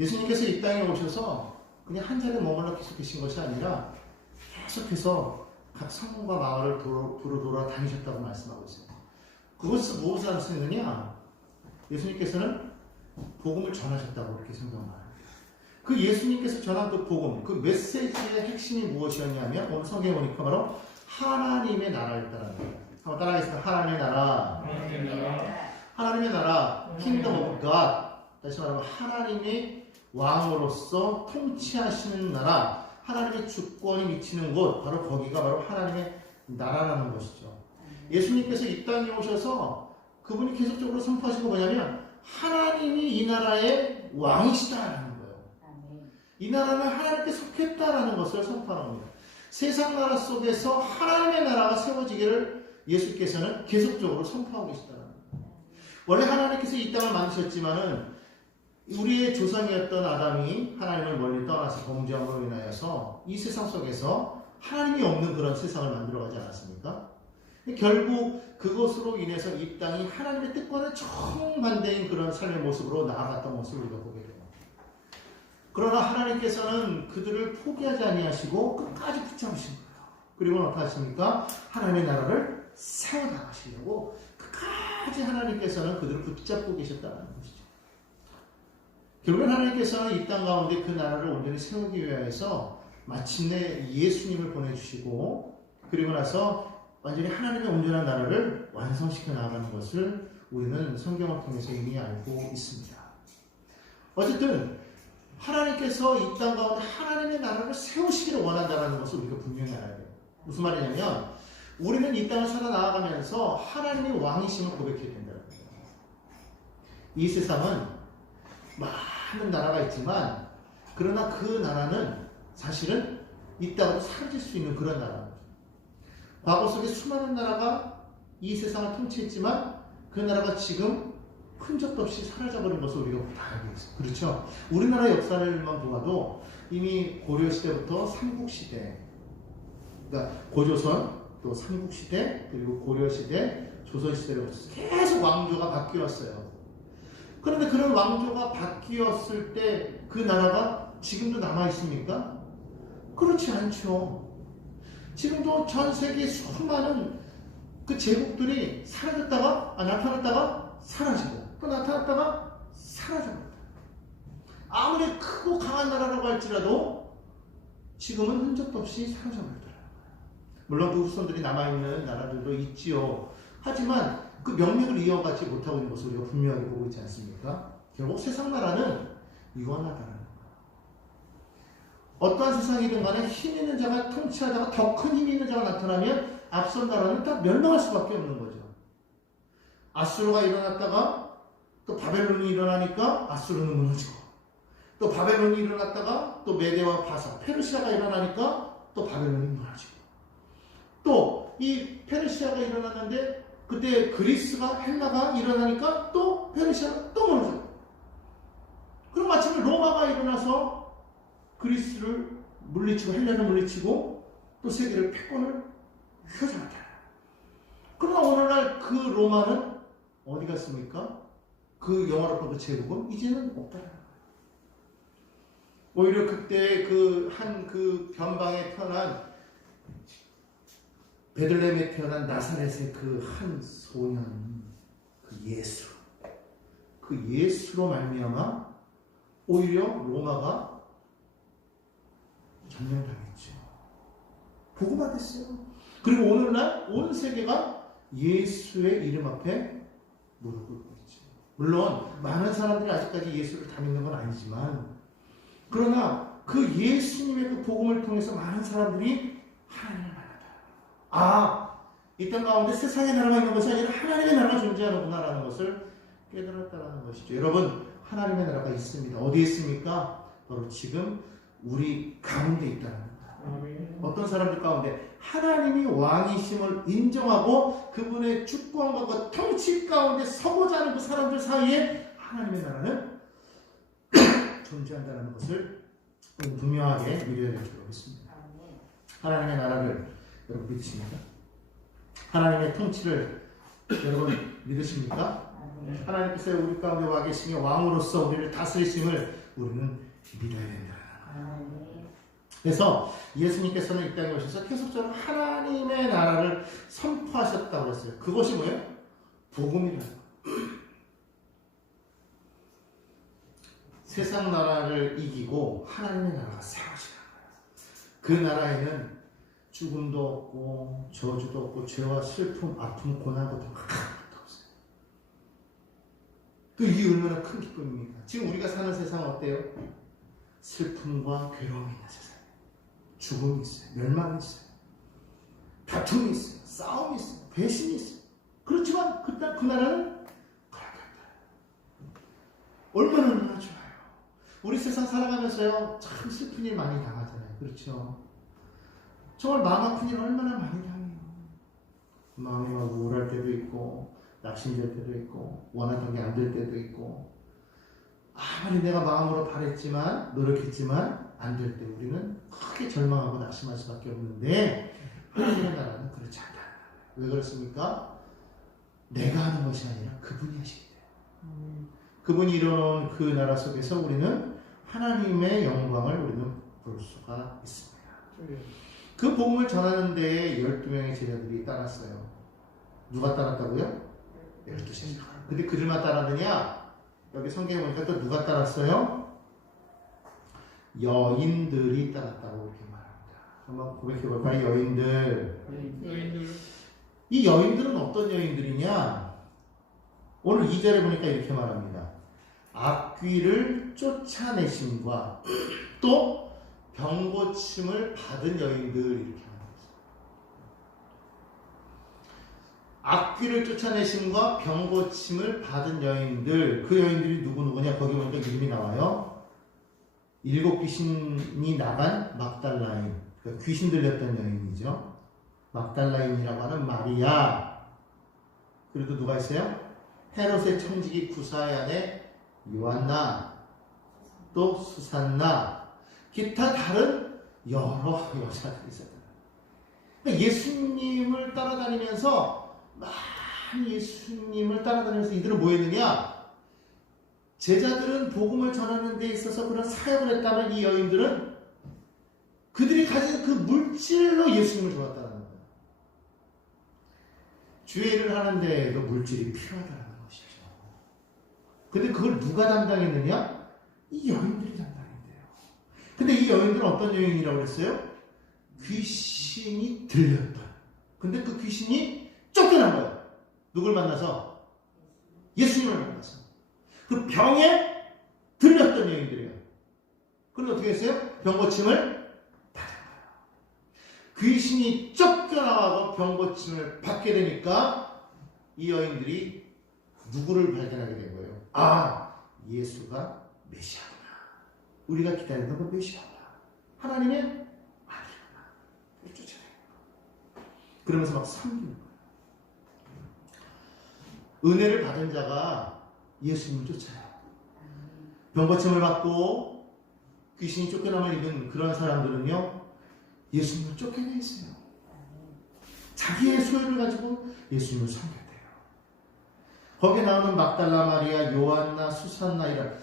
예수님께서 이 땅에 오셔서 그냥 한 자리에 머물러 계속 계신 것이 아니라 계속해서 각 성과 마을을 돌아 다니셨다고 말씀하고 있어요. 그것을 무엇을 할 수 있느냐? 예수님께서는 복음을 전하셨다고 그렇게 생각합니다. 그 예수님께서 전한 그 복음, 그 메시지의 핵심이 무엇이었냐면 오늘 성경에 보니까 바로 하나님의 나라였다는 거예요. 한번 따라하겠습니다. 하나님의 나라. 하나님의 나라, Kingdom of God. 다시 말하면 하나님의 왕으로서 통치하시는 나라, 하나님의 주권이 미치는 곳, 바로 거기가 바로 하나님의 나라라는 것이죠. 예수님께서 이 땅에 오셔서 그분이 계속적으로 선포하신 거 뭐냐면 하나님이 이 나라의 왕이시다라는 거예요. 이 나라는 하나님께 속했다라는 것을 선포하는 겁니다. 세상 나라 속에서 하나님의 나라가 세워지기를 예수께서는 계속적으로 선포하고 계시다는 거예요. 원래 하나님께서 이 땅을 만드셨지만은 우리의 조상이었던 아담이 하나님을 멀리 떠나서 범죄함으로 인하여서 이 세상 속에서 하나님이 없는 그런 세상을 만들어가지 않았습니까? 결국 그것으로 인해서 이 땅이 하나님의 뜻과는 정반대인 그런 삶의 모습으로 나아갔던 모습을 우리가 보게 됩니다. 그러나 하나님께서는 그들을 포기하지 아니하시고 끝까지 붙잡으신 거예요. 그리고 어떻게 하십니까? 하나님의 나라를 세워나가시려고 끝까지 하나님께서는 그들을 붙잡고 계셨다는 것이죠. 결국은 하나님께서는 이 땅 가운데 그 나라를 온전히 세우기 위해서 마침내 예수님을 보내주시고 그리고 나서 완전히 하나님의 온전한 나라를 완성시켜 나가는 것을 우리는 성경을 통해서 이미 알고 있습니다. 어쨌든 하나님께서 이 땅 가운데 하나님의 나라를 세우시기를 원한다는 것을 우리가 분명히 알아야 돼요. 무슨 말이냐면 우리는 이 땅을 살아나가면서 하나님의 왕이심을 고백해야 된다는 거예요. 이 세상은 많은 나라가 있지만 그러나 그 나라는 사실은 있다가도 사라질 수 있는 그런 나라입니다. 과거 속에 수많은 나라가 이 세상을 통치했지만 그 나라가 지금 흔적도 없이 사라져버린 것을 우리가 다 알고 있어요. 그렇죠? 우리나라 역사를만 보아도 이미 고려시대부터 삼국시대, 그러니까 고조선, 또 삼국시대, 그리고 고려시대, 조선시대로 계속 왕조가 바뀌었어요. 그런데 그런 왕조가 바뀌었을 때 그 나라가 지금도 남아있습니까? 그렇지 않죠. 지금도 전 세계 수많은 그 제국들이 사라졌다가, 나타났다가 사라지고, 또 나타났다가 사라집니다. 아무리 크고 강한 나라라고 할지라도 지금은 흔적도 없이 사라져버리더라고요. 물론 그 후손들이 남아있는 나라들도 있지요. 하지만 그 명맥을 이어가지 못하고 있는 것을 우리가 분명하게 보고 있지 않습니까? 결국 세상 나라는 유한하다는 거예요. 어떠한 세상이든 간에 힘 있는 자가 통치하다가 더 큰 힘이 있는 자가 나타나면 앞선 나라는 다 멸망할 수밖에 없는 거죠. 아수르가 일어났다가 또 바벨론이 일어나니까 아수르는 무너지고 또 바벨론이 일어났다가 또 메대와 바사, 페르시아가 일어나니까 또 바벨론이 무너지고 또 이 페르시아가 일어났는데 그때 그리스가 헬라가 일어나니까 또 페르시아가 또 무너져요. 그럼 마침내 로마가 일어나서 그리스를 물리치고 헬라를 물리치고 또 세계를 패권을 휘어잡았다. 그러나 오늘날 그 로마는 어디 갔습니까? 그 영화롭던 그 제국은 이제는 없다는 거예요. 오히려 그때 그 변방에 태어난 베들레헴에 태어난 나사렛의 그 한 소년, 그 예수로 말미암아 오히려 로마가 점령당했죠. 복음화 됐어요. 그리고 오늘날 온 세계가 예수의 이름 앞에 무릎 꿇고 있죠. 물론 많은 사람들이 아직까지 예수를 다 믿는 건 아니지만 그러나 그 예수님의 그 복음을 통해서 많은 사람들이 하나님을 이 땅 가운데 세상의 나라가 있는 것이 아니라 하나님의 나라가 존재하는구나라는 것을 깨달았다는 것이죠. 여러분, 하나님의 나라가 있습니다. 어디에 있습니까? 바로 지금 우리 가운데 있다는 거예요. 어떤 사람들 가운데 하나님이 왕이심을 인정하고 그분의 주권과 그 통치 가운데 서고자 하는 그 사람들 사이에 하나님의 나라는 존재한다는 것을 분명하게 믿어야 될 줄 알겠습니다. 하나님의 나라를 여러분 믿으십니까? 하나님의 통치를 여러분 믿으십니까? 하나님께서 우리 가운데 와 계시며 왕으로서 우리를 다스리심을 우리는 믿어야 된다. 그래서 예수님께서는 이 땅에 오셔서 계속적으로 하나님의 나라를 선포하셨다고 했어요. 그것이 뭐예요? 복음이라는 거예요. 세상 나라를 이기고 하나님의 나라가 세워지는 거예요. 그 나라에는 죽음도 없고 저주도 없고 죄와 슬픔, 아픔, 고난, 고통 하나도 없어요. 그 이게 얼마나 큰 기쁨입니까? 지금 우리가 사는 세상은 어때요? 슬픔과 괴로움이 있는 세상이에요. 죽음이 있어요. 멸망이 있어요. 다툼이 있어요. 싸움이 있어요. 배신이 있어요. 그렇지만 그 나라는 그렇게 얼마나 좋아요. 우리 세상 살아가면서요 참 슬픈 일 많이 당하잖아요. 그렇죠? 정말 마음 아픈 일 얼마나 많이 당해요. 마음이 막 우울할 때도 있고 낙심될 때도 있고 원하던 게 안 될 때도 있고 아무리 내가 마음으로 바랬지만 노력했지만 안 될 때 우리는 크게 절망하고 낙심할 수밖에 없는데 하나님의 나라는 그렇지 않다. 왜 그렇습니까? 내가 하는 것이 아니라 그분이 하시기 때문에 그분이 이뤄놓은 그 나라 속에서 우리는 하나님의 영광을 우리는 볼 수가 있습니다. 그 복음을 전하는 데에 12명의 제자들이 따랐어요. 누가 따랐다고요? 12제자. 근데 그들만 따랐느냐? 여기 성경에 보니까 또 누가 따랐어요? 여인들이 따랐다고 이렇게 말합니다. 한번 고백해 볼까요? 여인들. 이 여인들은 어떤 여인들이냐? 오늘 2절에 보니까 이렇게 말합니다. 악귀를 쫓아내심과 또 병고침을 받은 여인들 이렇게 말합니다. 악귀를 쫓아내심과 병고침을 받은 여인들, 그 여인들이 누구냐? 거기 보니까 이름이 나와요. 7 귀신이 나간 막달라인, 그러니까 귀신 들렸던 여인이죠. 막달라인이라고 하는 마리아, 그리고 누가 있어요? 헤롯의 청지기 구사의 아내 요한나, 또 수산나, 기타 다른 여러 여자들이 있었다. 그러니까 예수님을 따라다니면서 많이 예수님을 따라다니면서 이들은 뭐 했느냐? 제자들은 복음을 전하는 데 있어서 그런 사역을 했다면 이 여인들은 그들이 가진 그 물질로 예수님을 좋았다는 거예요. 주의 일을 하는 데에도 물질이 필요하다는 것이죠. 근데 그걸 누가 담당했느냐? 이 여인들이 담당했대요. 근데 이 여인들은 어떤 여인이라고 그랬어요? 귀신이 들렸던. 근데 그 귀신이 쫓겨난 거예요. 누굴 만나서? 예수님을 만나서. 그 병에 들렸던 여인들이에요. 그런데 어떻게 했어요? 병고침을 받은 거예요. 귀신이 쫓겨나가고 병고침을 받게 되니까 이 여인들이 누구를 발견하게 된 거예요? 아, 예수가 메시아구나. 우리가 기다리던 그 메시아구나. 하나님의 아들이구나. 쫓아내요. 그러면서 막 섬기는 거예요. 은혜를 받은 자가 예수님을 쫓아요. 병고침을 받고 귀신이 쫓겨남을 입은 그런 사람들은요, 예수님을 쫓겨내 있어요. 자기의 소유를 가지고 예수님을 섬겼대요. 거기에 나오는 막달라 마리아, 요한나, 수산나 이런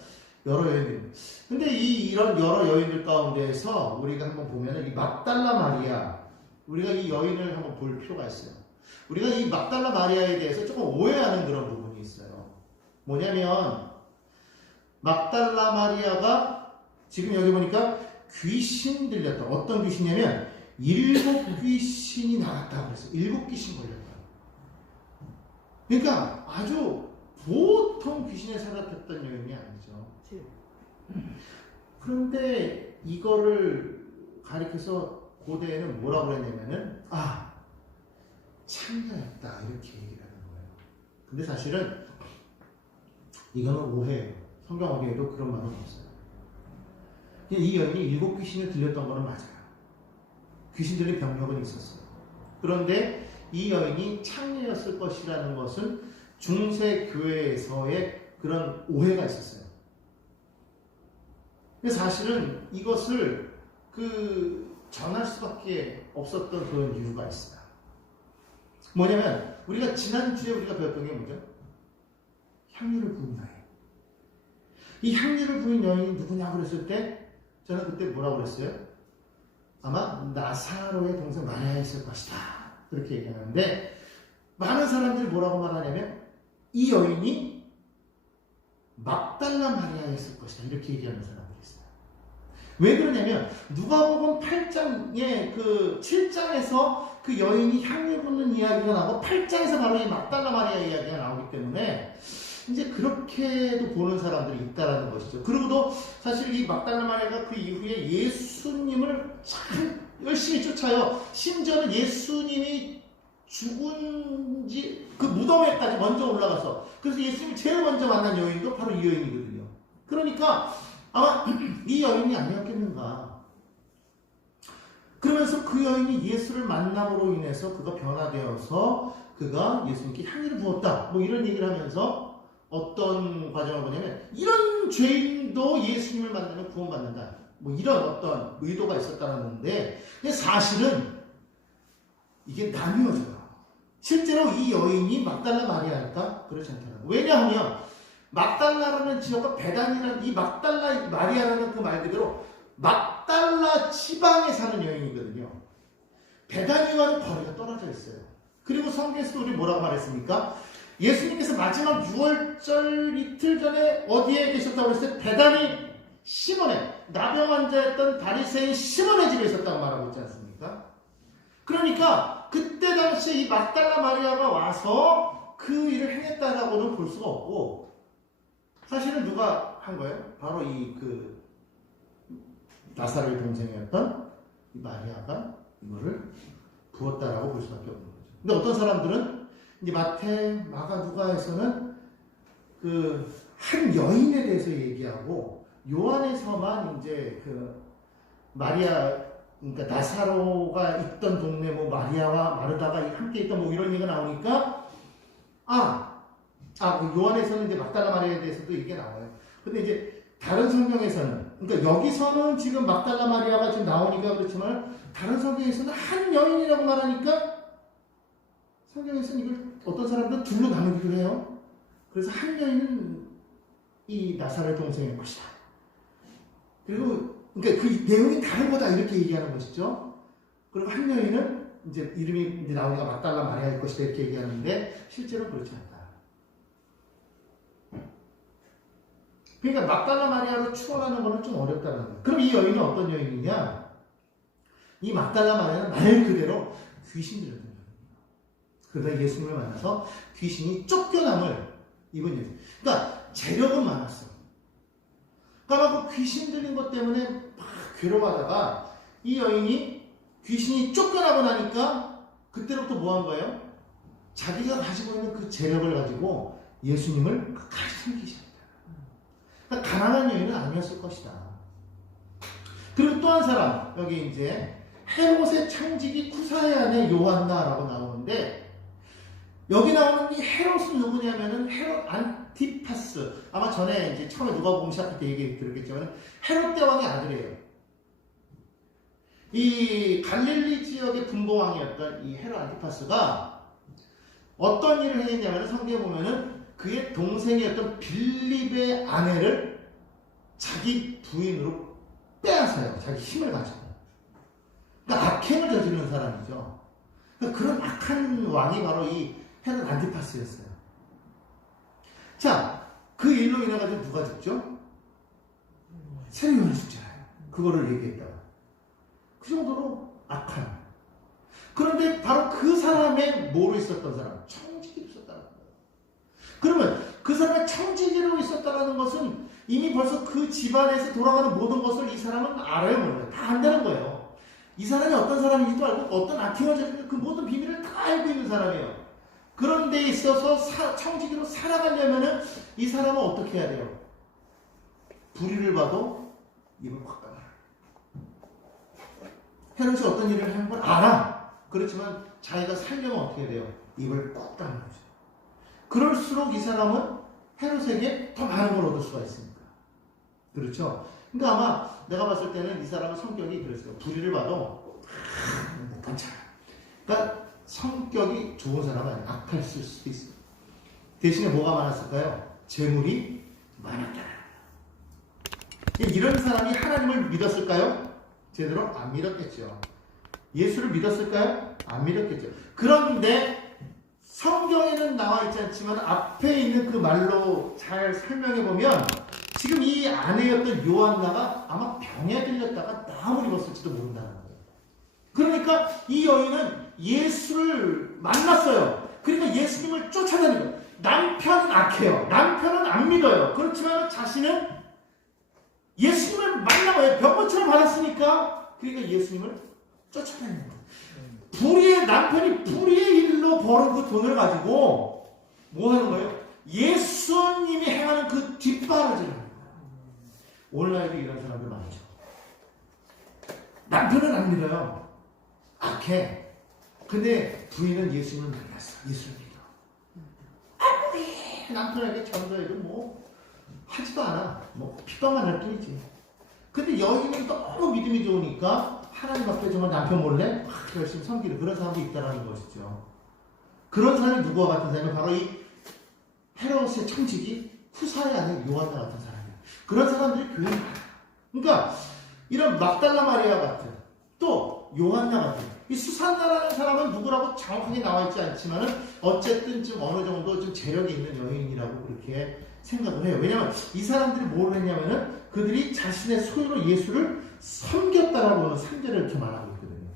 여러 여인들. 근데 이런 여러 여인들 가운데에서 우리가 한번 보면은 이 막달라 마리아, 우리가 이 여인을 한번 볼 필요가 있어요. 우리가 이 막달라 마리아에 대해서 조금 오해하는 그런 부분이 있어요. 뭐냐면 막달라 마리아가 지금 여기 보니까 귀신 들렸다. 어떤 귀신이냐면 7 귀신이 나갔다고 그랬어요. 7 귀신 걸렸다. 그러니까 아주 보통 귀신에 사로잡혔던 여인이 아니죠. 그런데 이거를 가리켜서 고대에는 뭐라고 그랬냐면은 창녀였다 이렇게 얘기를 하는 거예요. 근데 사실은 이거는 오해예요. 성경 어디에도 그런 말은 없어요. 이 여인이 7 귀신을 들렸던 거는 맞아요. 귀신 들린 병력은 있었어요. 그런데 이 여인이 창녀였을 것이라는 것은 중세 교회에서의 그런 오해가 있었어요. 근데 사실은 이것을 전할 수밖에 없었던 그런 이유가 있어요. 뭐냐면 우리가 지난주에 우리가 배웠던 게 뭐죠? 향유를 부은 여인. 이 향유를 부은 여인이 누구냐 그랬을 때 저는 그때 뭐라고 그랬어요? 아마 나사로의 동생 마리아였을 것이다. 그렇게 얘기하는데 많은 사람들이 뭐라고 말하냐면 이 여인이 막달라 마리아였을 것이다. 이렇게 얘기하는 사람들이 있어요. 왜 그러냐면 누가복음 8장에 그 7장에서 그 여인이 향유 붓는 이야기가 나오고 8장에서 바로 이 막달라 마리아 이야기가 나오기 때문에 이제 그렇게도 보는 사람들이 있다라는 것이죠. 그리고도 사실 이 막달라 마리아가 그 이후에 예수님을 참 열심히 쫓아요. 심지어는 예수님이 죽은지 그 무덤에까지 먼저 올라가서 그래서 예수님이 제일 먼저 만난 여인도 바로 이 여인이거든요. 그러니까 아마 이 여인이 아니었겠는가. 그러면서 그 여인이 예수를 만남으로 인해서 그가 변화되어서 그가 예수님께 향유를 부었다. 뭐 이런 얘기를 하면서 어떤 과정을 보냐면 이런 죄인도 예수님을 만나면 구원받는다. 뭐 이런 어떤 의도가 있었다는데 사실은 이게 나뉘어져요. 실제로 이 여인이 막달라 마리아일까? 그렇지 않다는 거예요. 왜냐하면 막달라라는 지역과 베단이라는 이 막달라 마리아라는 그 말 그대로 막달라 지방에 사는 여인이거든요. 베다니와는 거리가 떨어져 있어요. 그리고 성경에서 우리 뭐라고 말했습니까? 예수님께서 마지막 6월절 이틀 전에 어디에 계셨다고 했어요? 베다니 시몬의 나병 환자였던 바리새인 시몬의 집에 있었다고 말하고 있지 않습니까? 그러니까 그때 당시에 이 막달라 마리아가 와서 그 일을 행했다라고는 볼 수가 없고 사실은 누가 한 거예요? 바로 이 그 나사로의 동생이었던 이 마리아가 이거를 부었다라고 볼 수밖에 없는 거죠. 근데 어떤 사람들은 이제 마태, 마가, 누가에서는 그 한 여인에 대해서 얘기하고 요한에서만 이제 그 마리아 그러니까 나사로가 있던 동네 뭐 마리아와 마르다가 함께 있던 뭐 이런 얘기가 나오니까 그 요한에서는 이제 막달라 마리아에 대해서도 얘기가 나와요. 근데 이제 다른 성경에서는 그러니까 여기서는 지금 막달라 마리아가 지금 나오니까 그렇지만 다른 성경에서는 한 여인이라고 말하니까 성경에서는 이걸 어떤 사람들은 둘로 나누기도 해요. 그래서 한 여인은 이 나사로의 동생일 것이다. 그리고 그러니까 그 내용이 다른 거다 이렇게 얘기하는 것이죠. 그리고 한 여인은 이제 이름이 이제 나오니까 막달라 마리아일 것이다 이렇게 얘기하는데 실제로 그렇지 않다. 그러니까 막달라 마리아로 추론하는 거는 좀 어렵다는 거예요. 그럼 이 여인은 어떤 여인이냐? 이 막달라 마리아는 말 그대로 귀신 들렸던 여인이에요. 그러다 예수님을 만나서 귀신이 쫓겨남을 입은 여인. 그러니까 재력은 많았어. 그러니까 그 귀신 들린 것 때문에 막 괴로워하다가 이 여인이 귀신이 쫓겨나고 나니까 그때부터 뭐 한 거예요? 자기가 가지고 있는 그 재력을 가지고 예수님을 끝까지 섬기셔야 돼요. 그러니까 가난한 여인은 아니었을 것이다. 그리고 또 한 사람, 여기 이제 헤롯의 창직이 쿠사의 아내 요한나라고 나오는데 여기 나오는 이 헤롯은 누구냐면은 헤롯 안티파스. 아마 전에 이제 처음에 누가복음 시작할 때 얘기 들었겠지만 헤롯 대왕의 아들이에요. 이 갈릴리 지역의 분봉왕이었던 이 헤롯 안티파스가 어떤 일을 했냐면 성경에 보면은 그의 동생이었던 빌립의 아내를 자기 부인으로 빼앗아요. 자기 힘을 가지고. 그러니까 악행을 저지르는 사람이죠. 그러니까 그런 악한 왕이 바로 이 헤롯 안티파스였어요. 자, 그 일로 인해가지고 누가 죽죠? 세례요한이 죽잖아요. 그거를 얘기했다가. 그 정도로 악한. 그런데 바로 그 사람의 뭐로 있었던 사람? 청지기로 있었다는 거예요. 그러면 그 사람의 청지기로 있었다는 것은 이미 벌써 그 집안에서 돌아가는 모든 것을 이 사람은 알아요, 몰라요? 다 안다는 거예요. 이 사람이 어떤 사람인지도 알고 어떤 악행을 저지르는 그 모든 비밀을 다 알고 있는 사람이에요. 그런 데 있어서 청지기로 살아가려면은 이 사람은 어떻게 해야 돼요? 불의를 봐도 입을 꽉 다물어요. 헤롯이 어떤 일을 하는 걸 알아. 그렇지만 자기가 살려면 어떻게 해야 돼요? 입을 꽉 다물어요. 그럴수록 이 사람은 헤롯에게 더 많은 걸 얻을 수가 있습니다. 그렇죠? 그러니까 아마 내가 봤을 때는 이 사람은 성격이 그랬어요. 불의를 봐도 괜찮아. 그러니까 성격이 좋은 사람은 악할 수도 있어요. 대신에 뭐가 많았을까요? 재물이 많았다. 이런 사람이 하나님을 믿었을까요? 제대로 안 믿었겠죠. 예수를 믿었을까요? 안 믿었겠죠. 그런데 성경에는 나와 있지 않지만 앞에 있는 그 말로 잘 설명해 보면 지금 이 아내였던 요한나가 아마 병에 들렸다가 나음을 입었을지도 모른다는 거예요. 그러니까 이 여인은 예수를 만났어요. 그러니까 예수님을 쫓아다니고, 남편은 악해요. 남편은 안 믿어요. 그렇지만 자신은 예수님을 만나봐요. 병고침을 받았으니까. 그러니까 예수님을 쫓아다니는 거예요. 불의의 남편이 불의의 일로 버는 그 돈을 가지고 뭐 하는 거예요? 예수님이 행하는 그 뒷바라지를 하는 거예요. 오늘날에도 이런 사람들 많죠. 남편은 안 믿어요. 악해. 근데 부인은 예수님을 만났어. 예수를 믿어. 아무리 남편에게 전도해도 뭐 하지도 않아. 뭐 핍박만 할 뿐이지. 근데 여인은 너무 믿음이 좋으니까 하나님 앞에 정말 남편 몰래 막 열심히 섬기는 그런 사람도 있다는 것이죠. 그런 사람이 누구와 같은 사람이 바로 이 헤롯의 청직이 후사의 아닌 요한나 같은 사람이에요. 그런 사람들이 교회에 많아요. 그러니까 이런 막달라 마리아 같은, 또 요한나 같은, 이 수산나라는 사람은 누구라고 정확하게 나와 있지 않지만은 어쨌든 좀 어느 정도 좀 재력이 있는 여인이라고 그렇게 생각을 해요. 왜냐하면 이 사람들이 뭘 했냐면은 그들이 자신의 소유로 예수를 섬겼다라고 하는 3절을 이렇게 말하고 있거든요.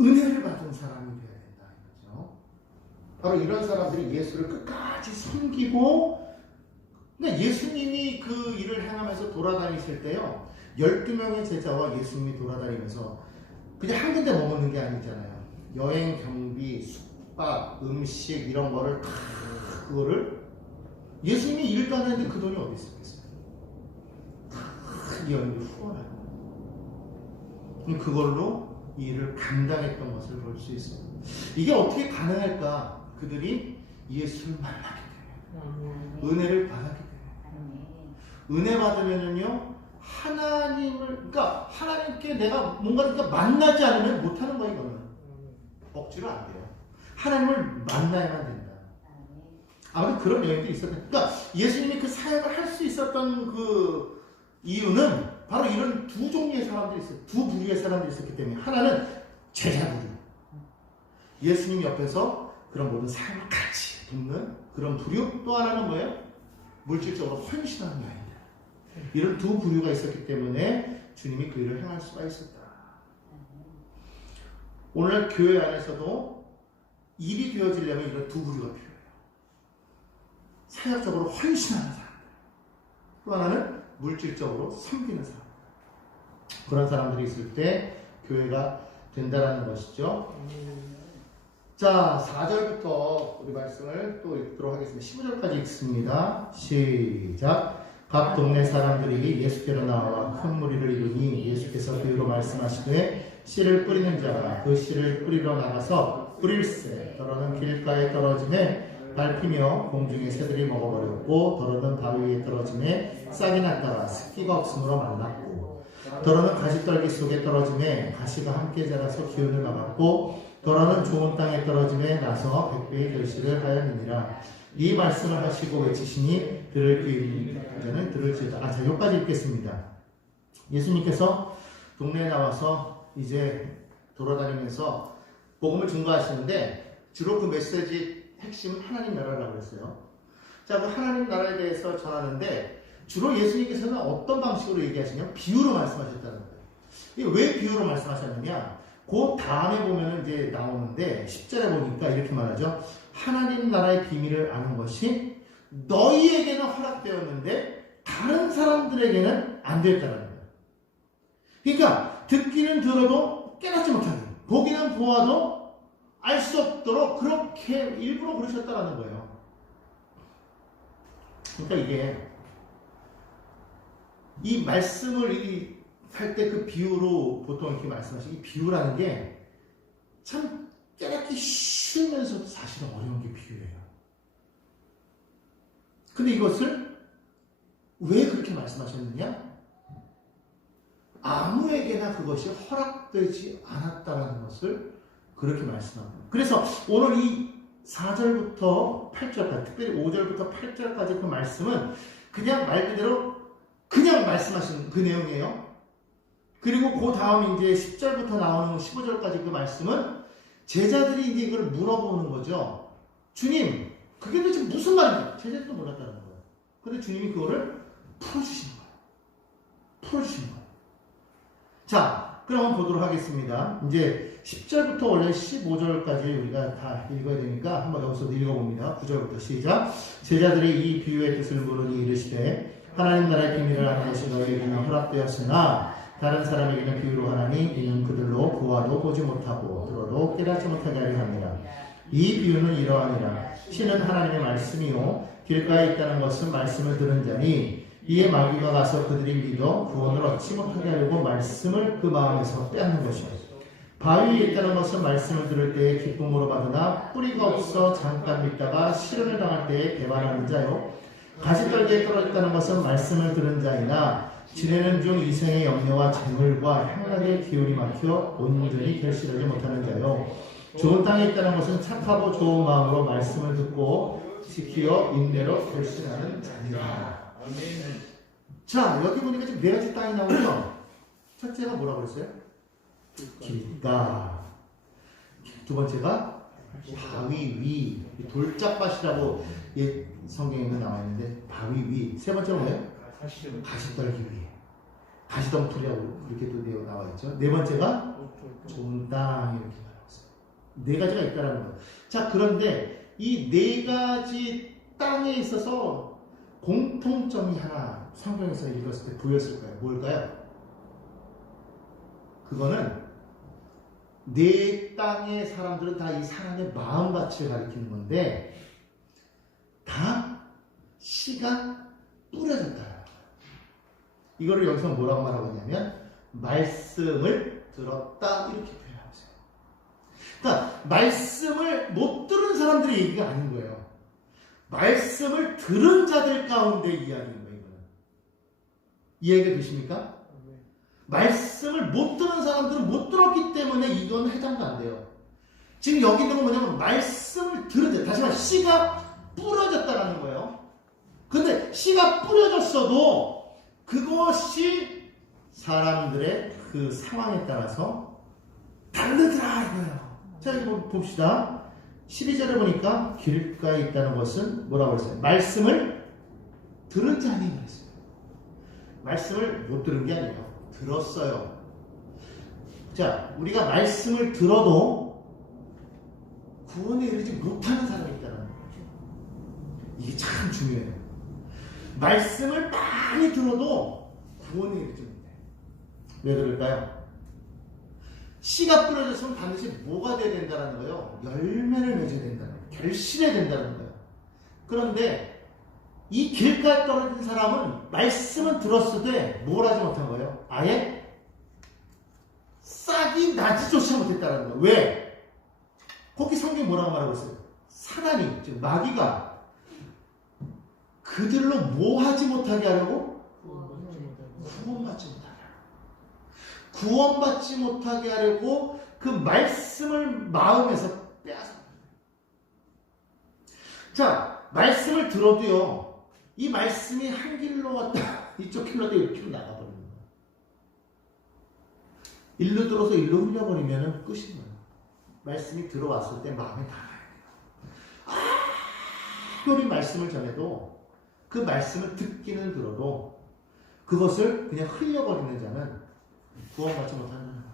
은혜를 받은 사람이 되어야 된다 이거죠. 바로 이런 사람들이 예수를 끝까지 섬기고, 그러니까 예수님이 그 일을 행하면서 돌아다니실 때요, 12명의 제자와 예수님이 돌아다니면서 그냥 한 군데 머무는 게 아니잖아요. 여행, 경비, 숙박, 음식 이런 거를 다 그거를 예수님이 일도 안 했는데 그 돈이 어디 있었겠어요? 다 이 여인을 후원하고 그걸로 이 일을 감당했던 것을 볼 수 있어요. 이게 어떻게 가능할까? 그들이 예수를 만나게 되면, 은혜를 받았기 때문에. 은혜 받으면은요, 하나님을, 그러니까 하나님께 내가 뭔가 만나지 않으면 못하는 거예요. 이거는 억지로 안 돼요. 하나님을 만나야만 된다. 아무튼 그런 여인들이 있었던, 그러니까 예수님이 그 사역을 할 수 있었던 그 이유는 바로 이런 두 종류의 사람들이 있어요. 두 부류의 사람들이 있었기 때문에. 하나는 제자 부류, 예수님 옆에서 그런 모든 사역을 같이 돕는 그런 부류. 또 하나는 뭐예요? 물질적으로 헌신하는 여인들. 이런 두 부류가 있었기 때문에 주님이 그 일을 행할 수가 있었다. 오늘 교회 안에서도 일이 되어지려면 이런 두 부류가 필요해요. 사역적으로 헌신하는 사람, 또 하나는 물질적으로 섬기는 사람. 그런 사람들이 있을 때 교회가 된다라는 것이죠. 자, 4절부터 우리 말씀을 또 읽도록 하겠습니다. 15절까지 읽습니다. 시작. 각 동네 사람들이 예수께로 나와 큰 무리를 이루니 예수께서 그로 말씀하시되 씨를 뿌리는 자가 그 씨를 뿌리러 나가서 뿌릴새 더러는 길가에 떨어지매 밟히며 공중의 새들이 먹어버렸고 더러는 바위 위에 떨어지매 싹이 났다가 습기가 없으므로 말랐고 더러는 가시떨기 속에 떨어지매 가시가 함께 자라서 기운을 막았고 더러는 좋은 땅에 떨어지매 나서 백배의 결실을 하였느니라. 이 말씀을 하시고 외치시니 들을 귀 있는 자는 들을지어다. 자, 여기까지 읽겠습니다. 예수님께서 동네에 나와서 이제 돌아다니면서 복음을 증거하시는데 주로 그 메시지 핵심은 하나님 나라라고 했어요. 자, 그 하나님 나라에 대해서 전하는데 주로 예수님께서는 어떤 방식으로 얘기하시냐? 비유로 말씀하셨다는 거예요. 이게 왜 비유로 말씀하셨느냐? 그 다음에 보면 이제 나오는데 10절에 보니까 이렇게 말하죠. 하나님 나라의 비밀을 아는 것이 너희에게는 허락되었는데 다른 사람들에게는 안 되었다는 거예요. 그러니까 듣기는 들어도 깨닫지 못하게, 보기는 보아도 알 수 없도록 그렇게 일부러 그러셨다는 거예요. 그러니까 이게 이 말씀을 할 때 그 비유로 보통 이렇게 말씀하시기, 비유라는 게 참 깨닫기 쉬우면서도 사실은 어려운 게 비유예요. 근데 이것을 왜 그렇게 말씀하셨느냐? 아무에게나 그것이 허락되지 않았다는 것을 그렇게 말씀합니다. 그래서 오늘 이 4절부터 8절까지, 특별히 5절부터 8절까지 그 말씀은 그냥 말 그대로 그냥 말씀하신 그 내용이에요. 그리고 그 다음 이제 10절부터 나오는 15절까지 그 말씀은 제자들이 이제 이걸 물어보는 거죠. 주님, 그게 도대체 무슨 말인지 제자들도 몰랐다는 거예요. 근데 주님이 그거를 풀어주시는 거예요. 풀어주시는 거예요. 자, 그럼 한번 보도록 하겠습니다. 이제 10절부터 원래 15절까지 우리가 다 읽어야 되니까 한번 여기서 읽어봅니다. 9절부터 시작. 제자들이 이 비유의 뜻을 물으니 이르시되 하나님 나라의 비밀을 아는 것이 너희에게는 허락되었으나 다른 사람에게는 비유로 하나니 이는 그들로 보아도 보지 못하고 들어도 깨닫지 못하게 하려 함이라. 이 비유는 이러하니라. 신은 하나님의 말씀이요 길가에 있다는 것은 말씀을 들은 자니 이에 마귀가 가서 그들이 믿어 구원을 얻지 못하게 하려고 말씀을 그 마음에서 빼앗는 것이요. 바위에 있다는 것은 말씀을 들을 때에 기쁨으로 받으나 뿌리가 없어 잠깐 믿다가 시련을 당할 때에 배반하는 자요. 가시떨기에 떨어졌다는 것은 말씀을 들은 자이나 지내는 중 이생의 염려와 재물과 향락에 기울이 막혀 온전히 결실하지 못하는 자요. 좋은 땅에 있다는 것은 착하고 좋은 마음으로 말씀을 듣고 지키어 인내로 결실하는 자니라. 자, 여기 보니까 지금 네 가지 땅이 나오죠. 첫째가 뭐라고 그랬어요? 길가. 두 번째가 바위 위. 돌짝밭이라고 옛 성경에는 나와 있는데 바위 위. 세 번째가 뭐예요? 가시떨기 위. 가시덩풀이라고 그렇게 또 나와 있죠. 네 번째가 좋은 땅 이렇게 말하고 있어요. 네 가지가 있다라는 거예요. 자, 그런데 이 네 가지 땅에 있어서 공통점이 하나 성경에서 읽었을 때 보였을 거예요. 뭘까요? 그거는 네 땅의 사람들은 다 이 사람의 마음밭을 가리키는 건데 다 씨가 뿌려졌다. 이거를 여기서 뭐라고 말하고 있냐면 말씀을 들었다 이렇게 표현하고 있어요. 그러니까 말씀을 못 들은 사람들의 얘기가 아닌 거예요. 말씀을 들은 자들 가운데 이야기인 거예요. 이거는. 이해가 되십니까? 말씀을 못 들은 사람들은 못 들었기 때문에 이건 해당도 안 돼요. 지금 여기 있는 건 뭐냐면 말씀을 들은 자, 다시 말해 씨가 뿌려졌다라는 거예요. 근데 씨가 뿌려졌어도 그것이 사람들의 그 상황에 따라서 다르더라 이거예요. 자, 이거 봅시다. 12절에 보니까 길가에 있다는 것은 뭐라고 했어요? 말씀을 들은 자니 그랬어요. 말씀을 못 들은 게 아니에요. 들었어요. 자, 우리가 말씀을 들어도 구원에 이르지 못하는 사람이 있다는 거죠. 이게 참 중요해요. 말씀을 많이 들어도 구원에 이르지 못해요. 왜 그럴까요? 씨가 뿌려졌으면 반드시 뭐가 돼야 된다는 거예요? 열매를 맺어야 된다는 거예요. 결실해야 된다는 거예요. 그런데 이 길가에 떨어진 사람은 말씀은 들었으되 뭘 하지 못한 거예요? 아예 싹이 나지조차 못했다는 거예요. 왜? 거기 성경이 뭐라고 말하고 있어요? 사단이, 즉 마귀가 그들로 뭐 하지 못하게 하려고? 구원받지 못하게 하려고. 구원받지 못하게 하려고 그 말씀을 마음에서 빼앗아. 자, 말씀을 들어도요, 이 말씀이 한 길로 왔다, 이쪽 길로 왔다, 이렇게 나가버리는 거예요. 일로 들어서 일로 흘려버리면 끝인 거예요. 말씀이 들어왔을 때 마음에 닿아야 돼요. 아무리 말씀을 전해도 그 말씀을 듣기는 들어도 그것을 그냥 흘려버리는 자는 구원받지 못하는 거예요.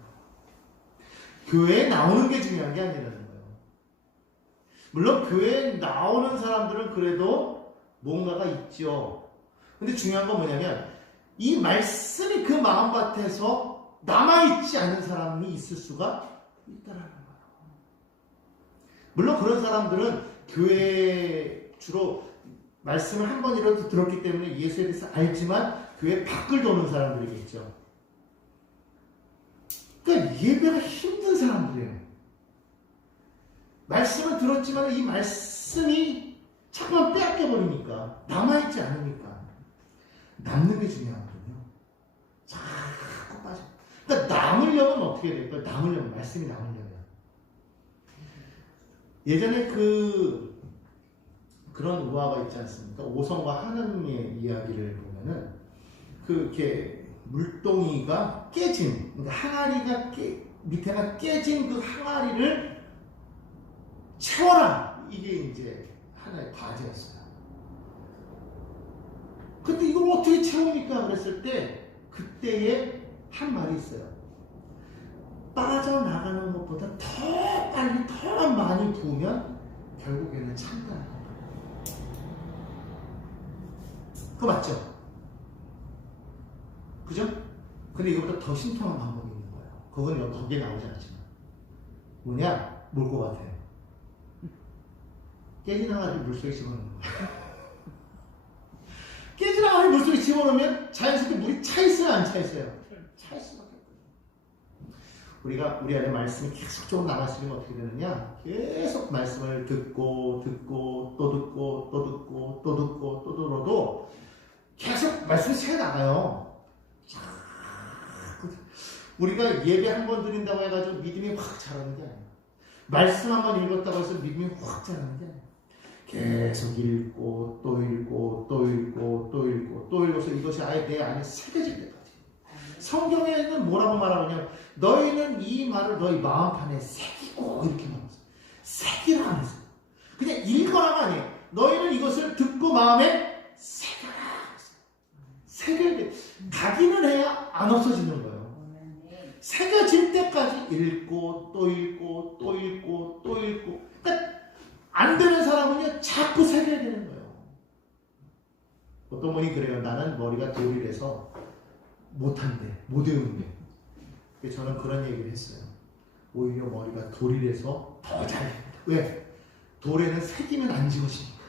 교회에 나오는 게 중요한 게 아니라는 거예요. 물론 교회에 나오는 사람들은 그래도 뭔가가 있죠. 근데 중요한 건 뭐냐면 이 말씀이 그 마음밭에서 남아있지 않은 사람이 있을 수가 있다라는 거예요. 물론 그런 사람들은 교회에 주로 말씀을 한 번이라도 들었기 때문에 예수에 대해서 알지만 교회 밖을 도는 사람들이겠죠. 그러니까 예배가 힘든 사람들이에요. 말씀을 들었지만 이 말씀이 자꾸만 빼앗겨버리니까 남아있지 않으니까 남는 게 중요하거든요. 자꾸 빠져. 그러니까 남으려면 어떻게 될까요? 남으려면 말씀이 남으려면 예전에 그런 우화가 있지 않습니까? 오성과 하느님의 이야기를 보면은 이렇게 물동이가 깨진, 그러니까 항아리가 밑에가 깨진 그 항아리를 채워라! 이게 이제 하나의 과제였어요. 근데 이걸 어떻게 채웁니까? 그랬을 때 그때에 한 말이 있어요. 빠져나가는 것보다 더 빨리 더 많이 부으면 결국에는 찬다는 거예요. 그거 맞죠? 그죠? 근데 이거보다 더 신통한 방법이 있는 거예요. 그건 거기에 나오지 않지만. 뭐냐? 뭘 것 같아요? 깨진 항아리 물속에 집어넣는 거예요. 깨진 항아리 물속에 집어넣으면 자연스럽게 물이 차 있어요? 안 차 있어요? 차 있어요. 우리 안에 말씀이 계속적으로 나가시면 어떻게 되느냐? 계속 말씀을 듣고 또 들어도 계속 말씀이 새 나가요. 우리가 예배 한 번 드린다고 해가지고 믿음이 확 자라는 게 아니에요. 말씀 한 번 읽었다고 해서 믿음이 확 자라는 게 아니에요. 계속 읽고 또 읽어서 이것이 아예 내 안에 새겨질 때까지. 성경에는 뭐라고 말하느냐? 너희는 이 말을 너희 마음판에 새기고 이렇게 말했어요. 새기라 안 했어요. 그냥 읽어라가 아니에요. 너희는 이것을 듣고 마음에 새겨라 했어요. 새겨야 돼. 각인을 해야 안 없어지는 거예요. 새겨질 때까지 읽고 또 읽고. 그러니까 안 되는 사람은요 자꾸 새겨야 되는 거예요. 어떤 분이 그래요. 나는 머리가 돌이라서 못한대, 못 외운대. 저는 그런 얘기를 했어요. 오히려 머리가 돌이라서 더 잘해. 왜? 돌에는 새기면 안 지워지니까.